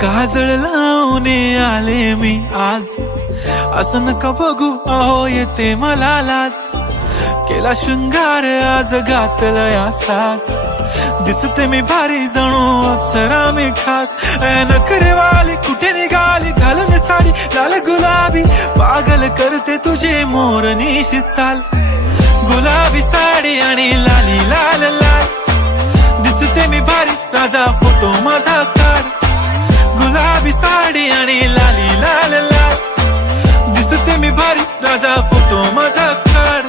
काजळ लावून आले मी आज, असं नका बघू अहो येते मला लाज. केला शृंगार आज घातला या साज, दिसते मी भारी जणू अप्सरा मी खास. नखरेवाली कुठे निघाली घालून साडी लाल गुलाबी, पागल करते तुझे मोरनीशी चाल. गुलाबी साडी आणि लाली लाल लाल, दिसते मी भारी राजा फोटो माझा काढ. गुलाबी साडी आणि लाली लाल लाल, दिसते मी भारी राजा फोटो माझा काढ.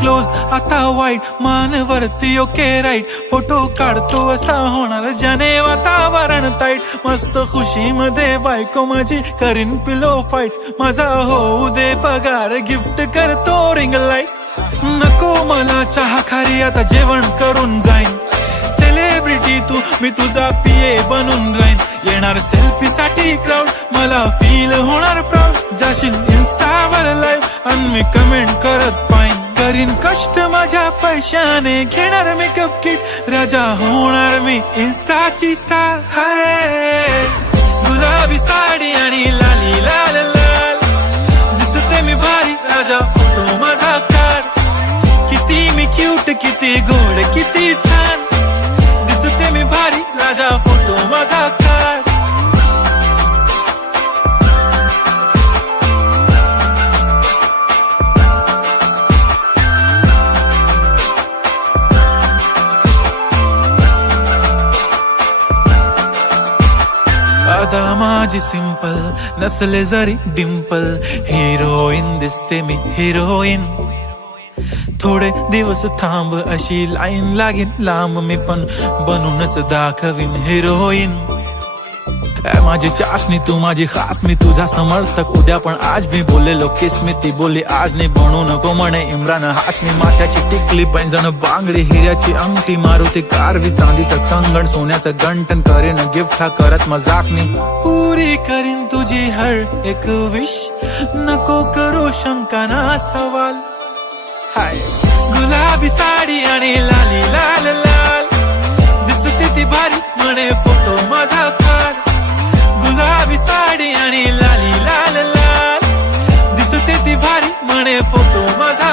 क्लोज आता वाईट मानवरती ओके राईट, फोटो काढतो असा होणार ज्याने वातावरण ताईट. मस्त खुशी मध्ये बायको माझी करीन पिलो फाईट, माझा होऊ दे पगार गिफ्ट करतो रिंग लाईट. नको मला चहा खारी आता जेवण करून जाईन, सेलिब्रिटी तू मी तुझा पिये बनून राहीन. येणार सेल्फी साठी क्राऊड मला फील होणार प्राऊड, जाशील इन्स्टावर लाईव्ह आणि मी कमेंट करत पाहिन. करीन कष्ट माझ्या पैशाने घेणार मेकअप किट, राजा होणार मी इन्स्टाची स्टार. हाय गुलाबी साडी आणि लाली लाल लाल, दिसते मी भारी राजा फोटो माझा काढ. किती मी क्यूट किती गोड किती छान, दिसते मी भारी राजा फोटो माझा काढ. अदा माझी सिंपल नसले जरी डिंपल, हिरोईन दिसते मी हिरोईन. थोडे दिवस थांब अशी लाईन लागेल लांब, मी पण बनूनच दाखवीन हिरोईन. माझी चाशनी तू माझी खास, मी तुझा समर्थक उद्या पण आज मी बोललेलो किस मी, ती बोलली आज नाही बनू नको म्हणे इम्रान हाशमी. माथ्याची टिकली पैंजण बांगडी हिऱ्याची अंगठी, मारुती कारवी चांदीचं कंगण सोन्याचं गंटन, करेन गिफ्ट हा करत मजाकनी. पुरी करीन तुझी हर एक विश, नको करू शंका ना सवाल. हाय गुलाबी साडी आणि लाली लाल लाल, दिसते ती भारी म्हणे फोटो माझा काढ. गुलाबी साडी आणि लाली लाल लाल, दिसते ती भारी म्हणे फोटो माझा.